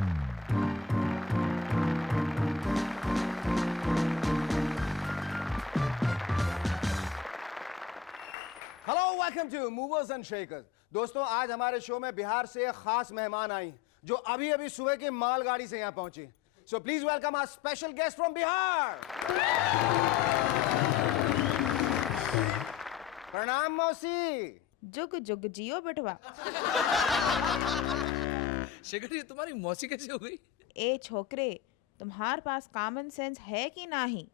Hello, welcome to movers and shakers. दोस्तों, आज हमारे शो में बिहार से एक खास मेहमान आई जो अभी अभी सुबह की मालगाड़ी से यहाँ पहुंची। So please welcome our special guest from Bihar. प्रणाम मौसी। जुग जुग जियो बेटवा। शेखर, ये तुम्हारी मौसी कैसे हो गई? ए छोकरे, तुम्हारे पास कॉमन सेंस है कि नहीं?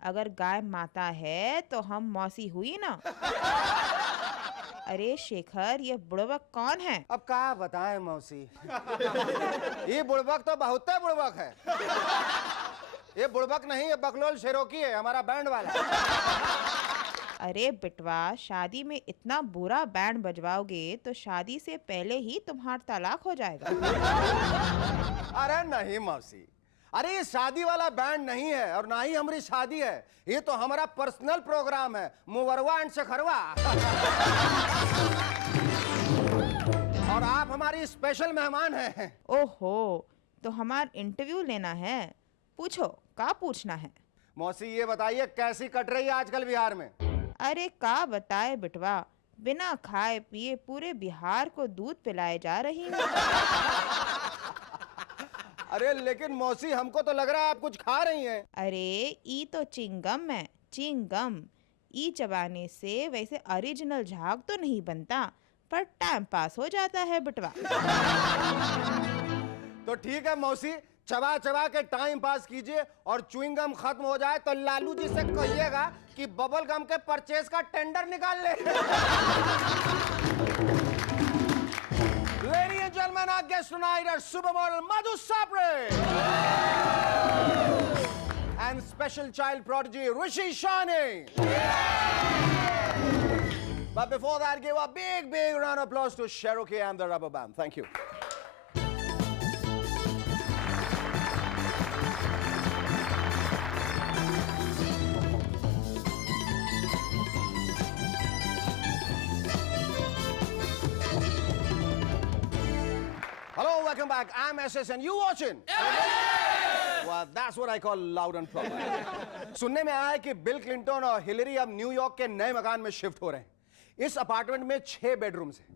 अगर गाय माता है तो हम मौसी हुई ना। अरे शेखर, ये बुड़बक कौन है? अब क्या बताएं मौसी। ये बुड़बक तो बहुत बुड़बक है। ये बुड़बक नहीं, ये बकलोल शेरोकी है, हमारा बैंड वाला। अरे बिटवा, शादी में इतना बुरा बैंड बजवाओगे तो शादी से पहले ही तुम्हारा तलाक हो जाएगा। अरे नहीं मौसी, अरे ये शादी वाला बैंड नहीं है और ना ही हमारी शादी है। ये तो हमारा पर्सनल प्रोग्राम है, मुवरवा एंड सखरवा। और आप हमारी स्पेशल मेहमान हैं। ओहो, तो हमारा इंटरव्यू लेना है? पूछो, क्या पूछना है? मौसी ये बताइए, कैसी कट रही है आजकल बिहार में? अरे का बताए बिटवा, बिना खाए पिए पूरे बिहार को दूध पिलाए जा रही हूँ। अरे लेकिन मौसी, हमको तो लग रहा है आप कुछ खा रही हैं। अरे ई तो चिंगम है, चिंगम। ई चबाने से वैसे ओरिजिनल झाग तो नहीं बनता, पर टाइम पास हो जाता है बिटवा। तो ठीक है मौसी, चबा चबा के टाइम पास कीजिए और च्युइंग गम खत्म हो जाए तो लालू जी से कहिएगा कि बबल गम के परचेज का टेंडर निकाल ले। Ladies and gentlemen, our guest tonight are supermodel Madhu Sapre and special child prodigy Rishi Shani. But before that, give a big round of applause to Cherokee and the Rubber Band. Thank you. Hello, welcome back. I'm SS and you watching? Well, that's what I call loud and proper. सुनने में आया है कि bill Clinton और Hillary अब New York के नए मकान में शिफ्ट हो रहे हैं। इस अपार्टमेंट में 6 बेडरूम्स हैं।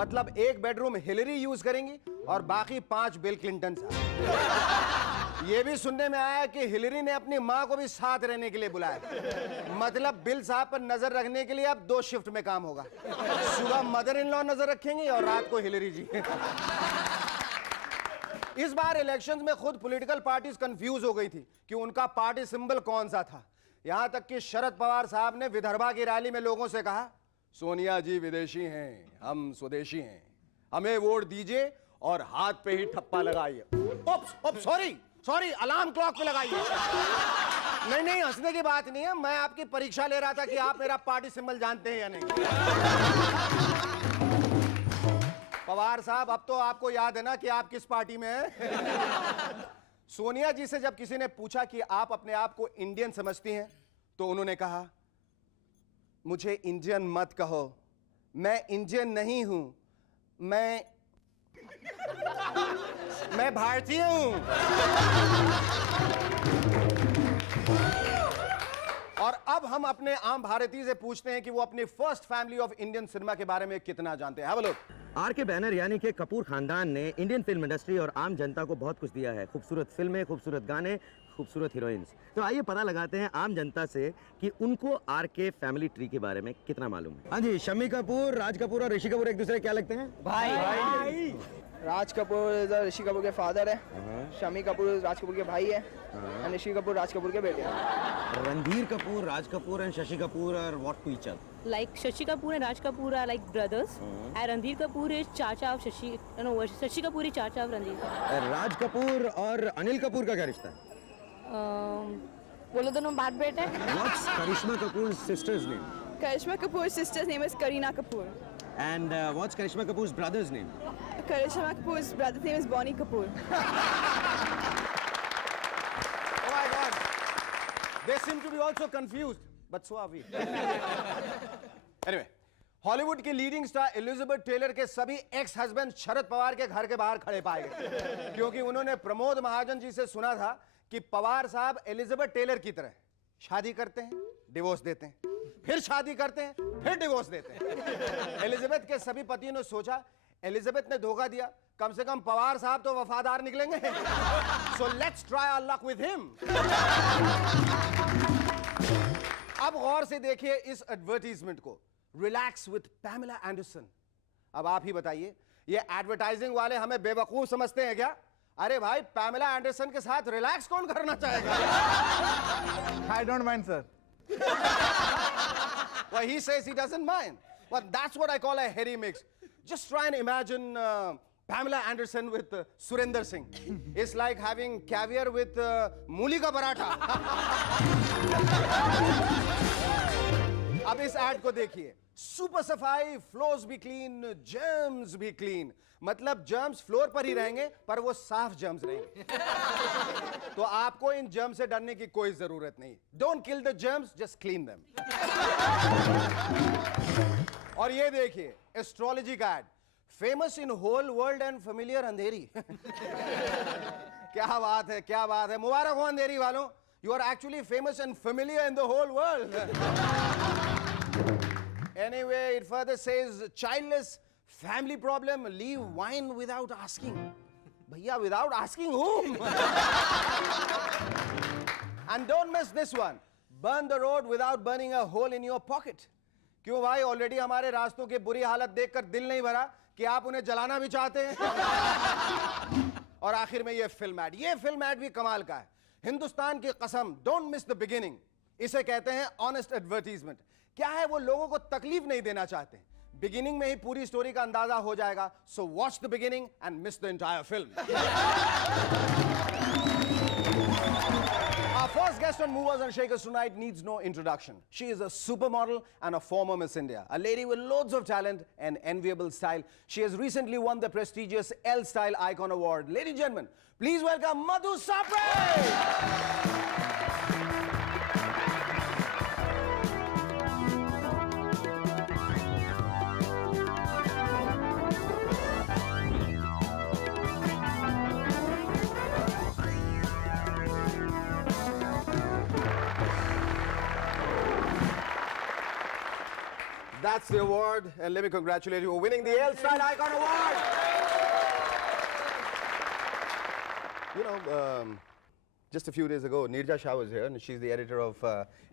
मतलब एक बेडरूम हिलरी यूज करेंगी और बाकी 5 बिल क्लिंटन साहब। ये भी सुनने में आया है कि हिलरी ने अपनी माँ को भी साथ रहने के लिए बुलाया। मतलब बिल साहब पर नजर रखने के लिए अब 2 शिफ्ट में काम होगा। सुबह मदर इन लॉ नजर रखेंगी और रात को हिलरी जी। इस बार इलेक्शंस में खुद पॉलिटिकल पार्टीज कंफ्यूज हो गई थी कि उनका पार्टी सिंबल कौन सा था। यहां तक कि शरद पवार साहब ने विदर्भा की रैली में लोगों से कहा, सोनिया जी विदेशी हैं, हम स्वदेशी हैं, हमें वोट दीजिए और हाथ पे ही ठप्पा लगाइए। सॉरी, अलार्म क्लॉक पे लगाइए। नहीं, हंसने की बात नहीं है, मैं आपकी परीक्षा ले रहा था कि आप मेरा पार्टी सिंबल जानते हैं या नहीं। पवार साहब, अब तो आपको याद है ना कि आप किस पार्टी में हैं? सोनिया जी से जब किसी ने पूछा कि आप अपने आप को इंडियन समझती हैं, तो उन्होंने कहा, मुझे इंडियन मत कहो, मैं इंडियन नहीं हूं, मैं भारतीय हूं। और अब हम अपने आम भारतीय से पूछते हैं कि वो अपनी first family of Indian cinema के बारे में कितना जानते हैं। Have a look. RK. Banner यानी कि कपूर खानदान ने इंडियन फिल्म इंडस्ट्री और आम जनता को बहुत कुछ दिया है। खूबसूरत फिल्में, खूबसूरत गाने, खूबसूरत हीरोइंस। तो आइए पता लगाते हैं आम जनता से कि उनको आर.के. फैमिली ट्री के बारे में कितना मालूम है। हाँ जी, शम्मी कपूर, राज कपूर और ऋषि कपूर एक दूसरे क्या लगते हैं? भाई। राज कपूर ऋषि कपूर के फादर है, शम्मी कपूर राज कपूर के भाई है, और ऋषि कपूर राज कपूर के बेटे हैं। Randhir Kapoor, Raj Kapoor and Shashi Kapoor are what to each other? Like Shashi Kapoor and Raj Kapoor are like brothers, and Ranveer Kapoor is Chacha of Shashi. No, Shashi Kapoor is Chacha of Ranveer. Raj Kapoor और अनिल कपूर का क्या रिश्ता है? बोलो दोनों बाप बेटे। What's Karishma Kapoor sister's name? Karishma Kapoor's sister's name is Kareena Kapoor. And what's Karishma Kapoor's brother's name? Karishma Kapoor's brother's name is Bonnie Kapoor. Oh my God. They seem to be also confused, but so are we. Anyway, Hollywood की leading star Elizabeth Taylor के सभी ex husband Sharad Pawar के घर के बाहर खड़े पाए गए क्योंकि उन्होंने प्रमोद महाजन जी से सुना था कि पवार साहब एलिजाबेथ टेलर की तरह शादी करते हैं, डिवोर्स देते हैं, फिर शादी करते हैं, फिर डिवोर्स देते हैं। एलिजाबेथ के सभी पतियों ने सोचा एलिजाबेथ ने धोखा दिया, कम से कम पवार साहब तो वफादार निकलेंगे। So let's try our luck with him. अब गौर से देखिए इस एडवर्टाइजमेंट को, रिलैक्स विद पैमेला एंडरसन। अब आप ही बताइए, ये एडवर्टाइजिंग वाले हमें बेवकूफ समझते हैं क्या? अरे भाई, पैमेला एंडरसन के साथ रिलैक्स कौन करना चाहेगा? I don't mind, sir. Well, he says he doesn't mind. Well, that's what I call a heady mix. Just try and imagine Pamela Anderson with Surinder Singh. It's like having caviar with मूली का पराठा. अब इस add को देखिए, super सफाई, floors भी clean, germs भी clean. मतलब जर्म्स फ्लोर पर ही रहेंगे पर वो साफ जर्म्स रहेंगे। तो आपको इन जर्म्स से डरने की कोई जरूरत नहीं। Don't kill the germs, just clean them. और ये देखिए एस्ट्रोलॉजी का ad, famous in whole world and familiar Andheri. क्या बात है, क्या बात है। मुबारक हो अंधेरी वालों, you are actually famous and familiar in the whole world. Anyway, it further says, childless, family problem, leave wine without asking. Bhaiya, without asking whom? And don't miss this one. Burn the road without burning a hole in your pocket. क्यों भाई, already हमारे रास्तों की बुरी हालत देखकर दिल नहीं भरा कि आप उन्हें जलाना भी चाहते हैं? और आखिर में ये फिल्म ऐड भी कमाल का है। हिंदुस्तान की कसम, डोंट मिस द बिगिनिंग। इसे कहते हैं ऑनेस्ट एडवर्टीजमेंट। क्या है, वो लोगों को तकलीफ नहीं देना चाहते। बिगिनिंग में ही पूरी स्टोरी का अंदाजा हो जाएगा। So watch the beginning and miss the entire film. Our first guest on Movers and Shakers tonight needs no introduction. She is a supermodel and a former Miss India, a lady with loads of talent and enviable style. She has recently won the prestigious Elle Style Icon Award. Ladies and gentlemen, please welcome Madhu Sapre! That's the award, and let me congratulate you for winning the Elle Style Icon Award. You know, just a few days ago, Neerja Shah was here, and she's the editor of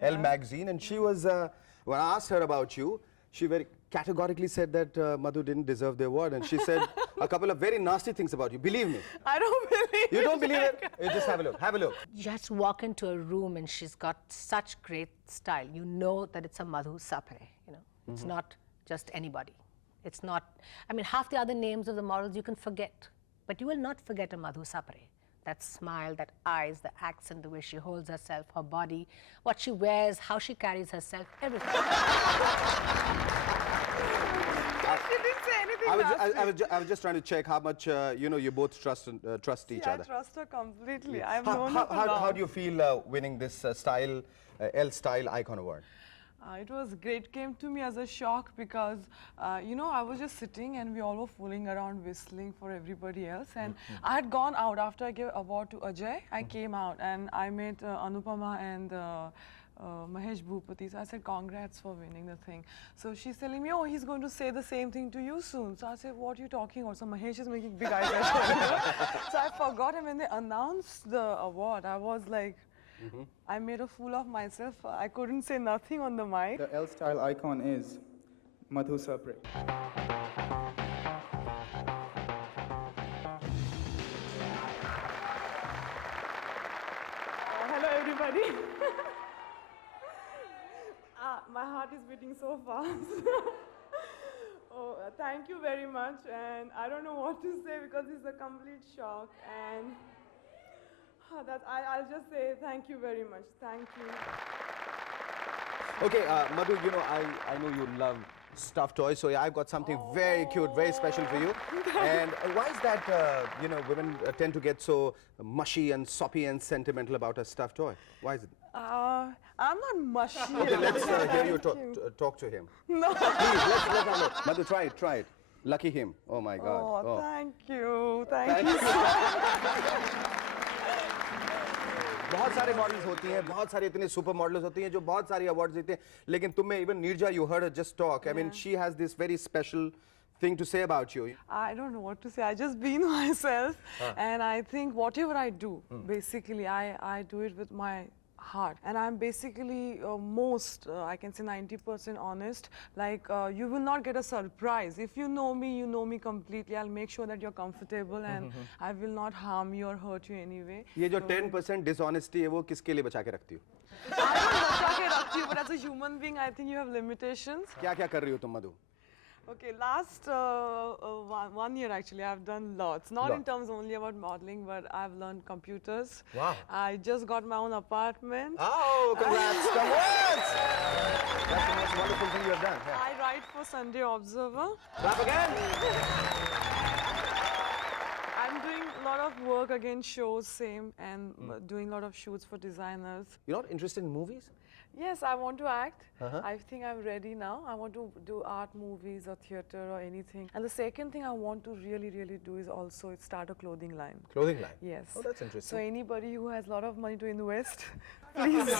Elle magazine, and she was, when I asked her about you, she very categorically said that Madhu didn't deserve the award, and she said a couple of very nasty things about you. Believe me. I don't believe You don't believe it? You just have a look. Have a look. You just walk into a room and she's got such great style. You know that it's a Madhu Sapre, you know. It's not just anybody. It's not, I mean, half the other names of the models you can forget, but you will not forget a Madhu Sapre. That smile, that eyes, the accent, the way she holds herself, her body, what she wears, how she carries herself, everything. She didn't say anything I was just trying to check how much, you know, you both trust each other. I trust her completely. I've known her for How long. do you feel winning this Elle Style Icon Award? It was great. Came to me as a shock because, you know, I was just sitting and we all were fooling around whistling for everybody else. And I had gone out after I gave award to Ajay. I came out and I met Anupama and Mahesh Bhupati. So I said, congrats for winning the thing. So she's telling me, oh, he's going to say the same thing to you soon. So I said, what are you talking about? So Mahesh is making big eyes at me. So I forgot, and when they announced the award, I was like, I made a fool of myself. I couldn't say nothing on the mic. The Elle Style icon is Madhu Sapre. Hello, everybody. My heart is beating so fast. Oh, thank you very much. And I don't know what to say because it's a complete shock. And I'll just say thank you very much. Thank you. Okay, Madhu, you know, I know you love stuffed toys, so yeah, I've got something very cute, very special for you. And why is that, you know, women tend to get so mushy and soppy and sentimental about a stuffed toy? Why is it? I'm not mushy. Okay, let's hear you talk to him. No. Please, let's have a look. Madhu, try it. Lucky him. Oh my God. Oh, thank you. Thank Thank you. you. बहुत सारे models होती हैं, बहुत सारे इतने super models होती हैं जो बहुत सारी अवार्ड्स जीते हैं, लेकिन तुम में even Neerja, you heard her just talk. I mean, she has this very special thing to say about you. I don't know what to say. I just been myself, and I think whatever I do, basically, I do it with my heart, and I'm basically I can say 90% honest. Like you will not get a surprise if you know me completely. I'll make sure that you're comfortable, and I will not harm you or hurt you anyway. ये जो 10% dishonesty है वो किसके लिए बचा के रखती हो? I don't बचा के रखती हूँ, but as a human being, I think you have limitations. क्या रही हो तुम मधु? Okay, last one year actually, I've done lots. Not in terms only about modeling, but I've learned computers. Wow. I just got my own apartment. Oh, congrats! Congrats! That's the most wonderful thing you have done. Yeah. I write for Sunday Observer. Clap again! I'm doing a lot of work again, shows, same, and doing a lot of shoots for designers. You're not interested in movies? Yes, I want to act. I think I'm ready now. I want to do art movies or theater or anything. And the second thing I want to really do is also start a clothing line. Clothing line? Yes. Oh, that's interesting. So anybody who has a lot of money to invest, please.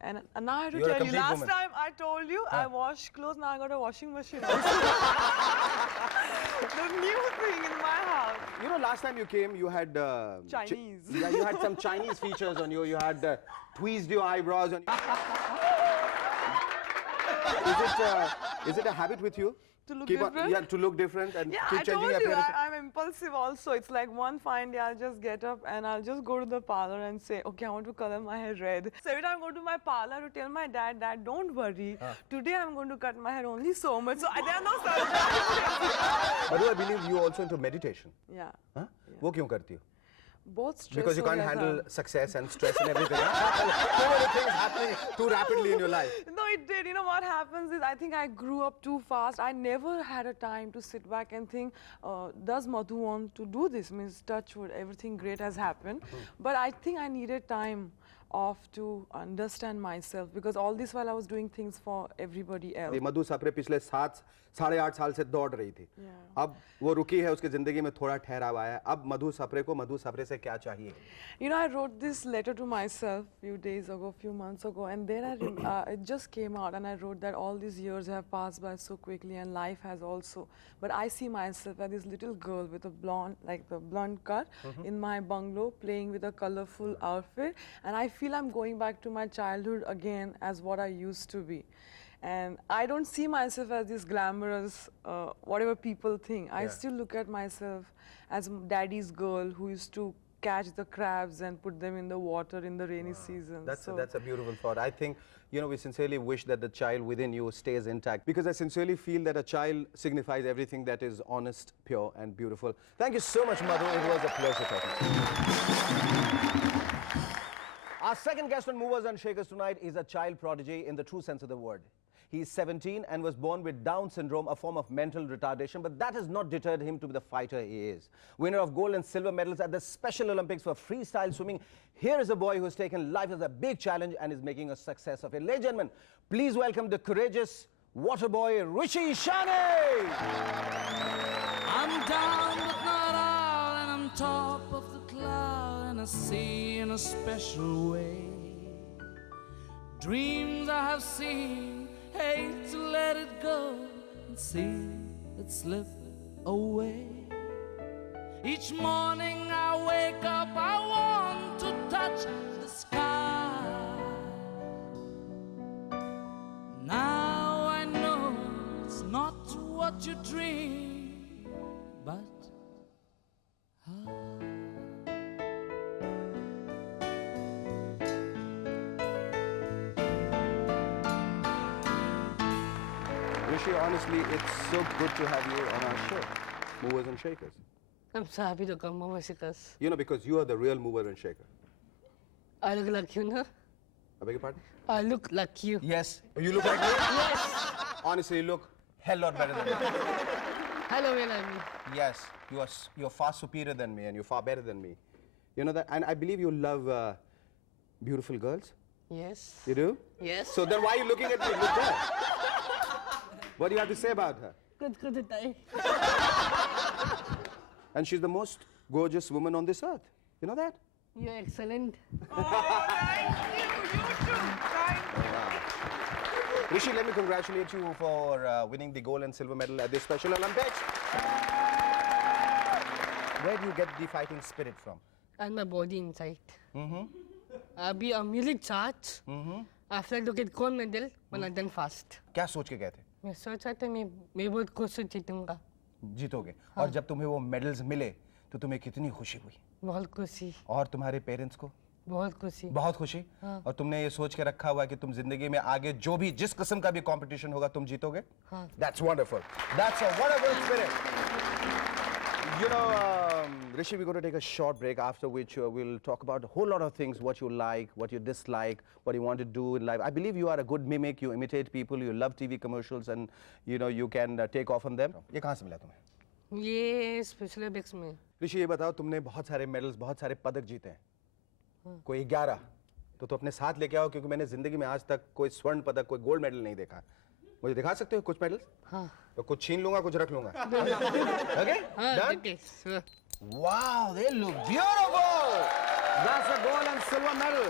And now I have to You're a tell you, complete last woman. time I told you I wash clothes, now I got a washing machine also. The new thing in my house. You know, last time you came, you had Chinese. Yeah, you had some Chinese features on you. You had tweezed your eyebrows. Is it a habit with you? To look Keep different? yeah, to look different and Yeah, keep I changing told your you, appearance. I'm impulsive also. It's like one fine day I'll just get up and I'll just go to the parlor and say, okay, I want to color my hair red. So every time I go to my parlor, I have to tell my dad, Dad, don't worry. Today I'm going to cut my hair only so much. So there are no surprises. Madhu, I believe you also into meditation. Yeah. Huh? वो क्यों करती हो? Both stress Because you हो can't गया handle था. success and stress and everything. So many things happening too rapidly in your life. No, it did. You know what happens is I think I grew up too fast. I never had a time to sit back and think, does Madhu want to do this? Means touch wood, everything great has happened. But I think I needed time off to understand myself because all this while I was doing things for everybody else. मधु सप्रे पिछले 7-8 साल से दौड़ रही थी. अब वो रुकी है, उसके जिंदगी में थोड़ा ठहराव आया है. अब मधु सप्रे से क्या चाहिए? You know, I wrote this letter to myself a few days ago, few months ago, and then it just came out, and I wrote that all these years have passed by so quickly, and life has also. But I see myself as this little girl with a blonde, like the blonde cut, in my bungalow, playing with a colorful outfit, and I feel I'm going back to my childhood again as what I used to be. And I don't see myself as this glamorous, whatever people think. I still look at myself as daddy's girl who used to catch the crabs and put them in the water in the rainy season. That's So a beautiful thought. I think, you know, we sincerely wish that the child within you stays intact because I sincerely feel that a child signifies everything that is honest, pure and beautiful. Thank you so much, Madhu. It was a pleasure talking to you. Our second guest on Movers and Shakers tonight is a child prodigy in the true sense of the word. He is 17 and was born with Down syndrome, a form of mental retardation, but that has not deterred him to be the fighter he is. Winner of gold and silver medals at the Special Olympics for freestyle swimming, here is a boy who has taken life as a big challenge and is making a success of it. Ladies and gentlemen, please welcome the courageous water boy, Rishi Shane! I'm down but not out, and I'm top of the cloud, and I see in a special way. Dreams I have seen, hate to let it go and see it slip away. Each morning I wake up, I want to touch the sky. Now I know it's not what you dream, but Rishi, honestly, it's so good to have you on our show, Movers and Shakers. I'm so happy to come, Mama Shikas. You know, because you are the real mover and shaker. I look like you, no? I beg your pardon? I look like you. Yes. You look like me? Yes. Honestly, you look hell lot better than me. Hello, Melanie. Yes, you're far superior than me and you're far better than me. You know that? And I believe you love Beautiful girls? Yes. You do? Yes. So then why are you looking at me? Look there. What do you have to say about her? Good. And she's the most gorgeous woman on this earth. You know that? You're excellent. Rishi, let me congratulate you for winning the gold and silver medal at the Special Olympics. Where do you get the fighting spirit from? And my body inside. I'll be a music charts. After I get gold medal, when I'm done fast. क्या सोच के गए थे? मैं सोचा था मैं बहुत खुश जीतूंगा. जीतोगे. और जब तुम्हें वो मेडल्स मिले तो तुम्हें कितनी खुशी हुई? बहुत खुशी. और तुम्हारे पेरेंट्स को? बहुत खुशी. बहुत खुशी. और तुमने ये सोच के रखा हुआ है कि तुम जिंदगी में आगे जो भी जिस किस्म का भी कंपटीशन होगा तुम जीतोगे? That's wonderful. That's a wonderful spirit. You know, Rishi, we're going to take a short break, after which we'll talk about a whole lot of things, what you like, what you dislike, what you want to do in life. I believe you are a good mimic, you imitate people, you love TV commercials, and you know, you can take off on them. ये कहाँ से मिला तुम्हें? ये special Olympics में. ऋषि, ये बताओ, तुमने बहुत सारे मेडल्स, बहुत सारे पदक जीते हैं. कोई 11 तो अपने साथ लेके आओ, क्योंकि मैंने जिंदगी में आज तक कोई स्वर्ण पदक, कोई गोल्ड मेडल नहीं देखा. मुझे दिखा सकते हो कुछ मेडल्स? हाँ. तो कुछ छीन लूंगा, कुछ रख लूंगा. Okay? Done? Wow, they look beautiful. That's a gold and silver medal.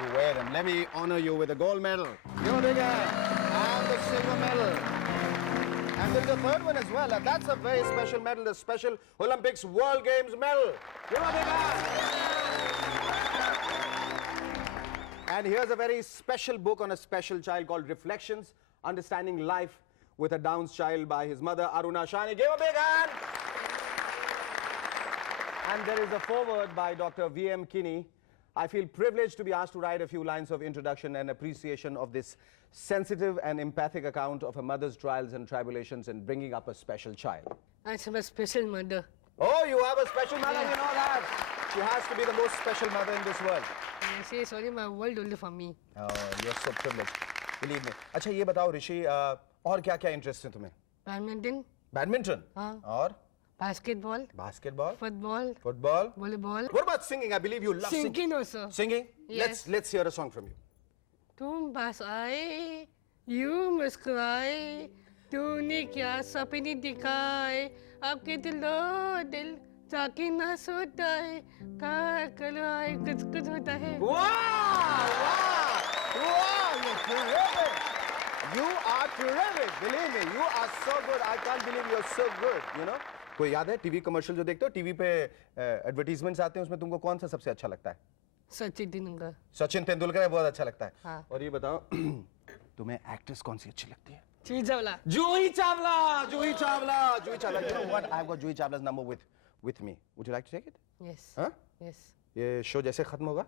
You wear them. Let me honor you with a gold medal. Give a big hand. And the silver medal. And there's a third one as well. And that's a very special medal, the Special Olympics World Games medal. Give a big hand. And here's a very special book on a special child called Reflections, Understanding Life with a Down Child by his mother, Aruna Shani. Give a big hand. And there is a foreword by Dr. V.M. Kinney. I feel privileged to be asked to write a few lines of introduction and appreciation of this sensitive and empathic account of a mother's trials and tribulations in bringing up a special child. I have a special mother. Oh, you have a special mother, you know that. She has to be the most special mother in this world. She is only my world only for me. Oh, you're so privileged. Believe me. अच्छा, ये बताओ ऋषि, और क्या-क्या interest है तुम्हें? Badminton. Badminton. हाँ. और? Basketball. Basketball. Football. Football. Volleyball. What about singing? I believe you love singing. Singing also. Singing? Yes. Let's hear a song from you. तुम पास आए, यूं मुस्कुराए, तूने क्या सपने दिखाए, आपके दिल ताकि ना सोता है, कलाए कुछ होता है. Wow! You're terrific. You are terrific. Believe me, you are so good. I can't believe you're so good. You know? कोई याद है टीवी कमर्शियल जो देखते हो, टीवी पे एडवर्टीजमेंट्स आते हैं, उसमें तुमको कौन सा सबसे अच्छा लगता है? सचिन तेंदुलकर. सचिन तेंदुलकर बहुत अच्छा लगता है. हाँ. और ये बताओ, तुम्हें एक्ट्रेस कौन सी अच्छी लगती है? Juhi Chawla. Juhi Chawla. Juhi Chawla. Juhi Chawla. You know what? I've got Juhi Chawla's number with me. Would you like to take it? Yes. हाँ? Yes. ये शो जैसे खत्म होगा,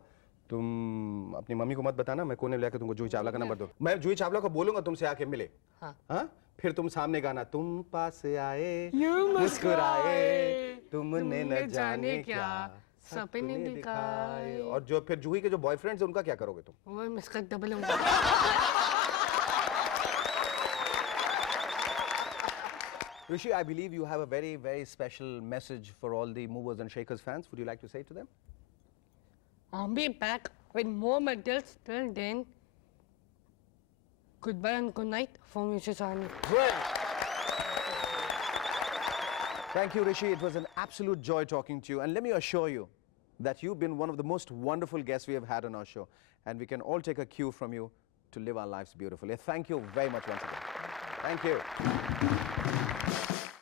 तुम अपनी मम्मी को मत बताना, मैं कोने लेकर तुमको जूही चावला का नंबर दो. मैं जूही चावला को बोलूंगा तुमसे आके मिले. हाँ. हाँ? फिर तुम सामने गाना, तुम पास आए, यूं मुस्कुराए, तुमने न जाने क्या सपने दिखाए. और जो फिर जूही के जो बॉयफ्रेंड्स हैं उनका क्या करोगे तुम? वो मैं इसका डबल लूंगा. Rishi, I believe you have a very, very special message for all the Movers and Shakers fans. Would you like to say to them? I'll be back with more medals. Till then, goodbye and good night from Mrs. Ani. Great. Thank you, Rishi. It was an absolute joy talking to you. And let me assure you that you've been one of the most wonderful guests we have had on our show. And we can all take a cue from you to live our lives beautifully. Thank you very much once again. Thank you.